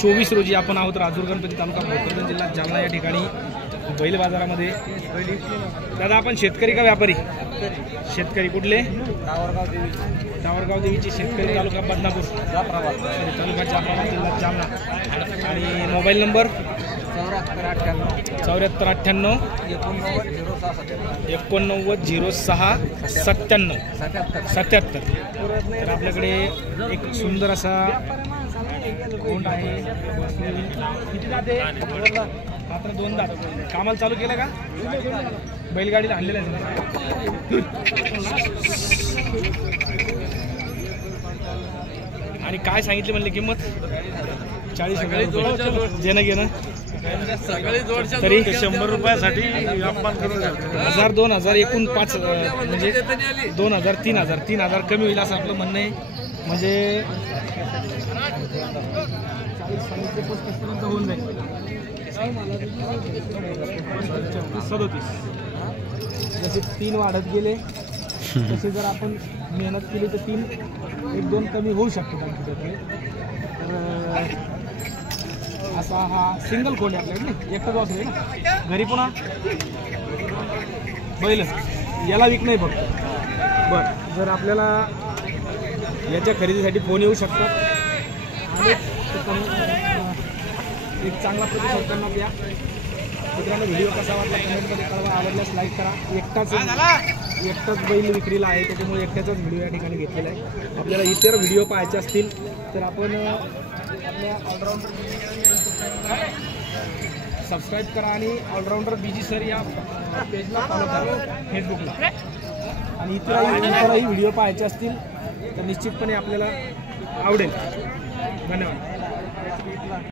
24 रोजी आपण आहोत राजूर गणपती तालुका भोकरदन जिल्हा जालना या ठिकाणी बैल बाजारामध्ये। दादा आपण शेतकरी का व्यापारी? शेतकरी कुठले? टावरगाव देवीचे शेतकरी, तालुका बदनापूर, तालुका जालना जिल्हा जालना। आणि मोबाईल नंबर 7498 8906 तर आपल्याकडे एक सुंदर असा कोंड आहे। किती जाते? मात्र 2 दात। कामाला चालू केलं का? बैलगाडीला आणलेलं आहे। आणि काय सांगितले म्हणले किंमत? 40,000 जेणं घेणं तरी 100 रुपयासाठी 1000-2000 एकूण 5 म्हणजे 2000-3000 कमी होईल असं आपलं म्हणणं आहे। म्हणजे 40-35 होऊन जाईल। 37 जसे 3 वाढत गेले तसे जर आपण मेहनत केली तर 1-2 कमी होऊ शकतात। असा हा सिंगल कोंड आहे आपल्याकडे, एकटाच वासरू आहे ना घरी। पुन्हा बैल याला विक नाही फक्त। बरं, जर आपल्याला याच्या खरेदीसाठी फोन येऊ शकतात आणि एक चांगला प्रतिसाद करण्यात या। मित्रांनो, व्हिडिओ कसा वाटला कमेंटमध्ये कळवा, आवडल्यास लाईक करा। एकटाच बैल विक्रीला आहे, त्याच्यामुळे एकट्याचाच व्हिडिओ या ठिकाणी घेतलेला आहे। आपल्याला इतर व्हिडिओ पाहायचे असतील तर आपण आपल्या ऑलराऊंडर सबस्क्राईब करा आणि ऑलराऊंडर बीजी सर या पेजला फॉलो करा फेसबुकला। आणि इतरही व्हिडिओ पाहायचे असतील तर निश्चितपणे आपल्याला आवडेल। धन्यवाद।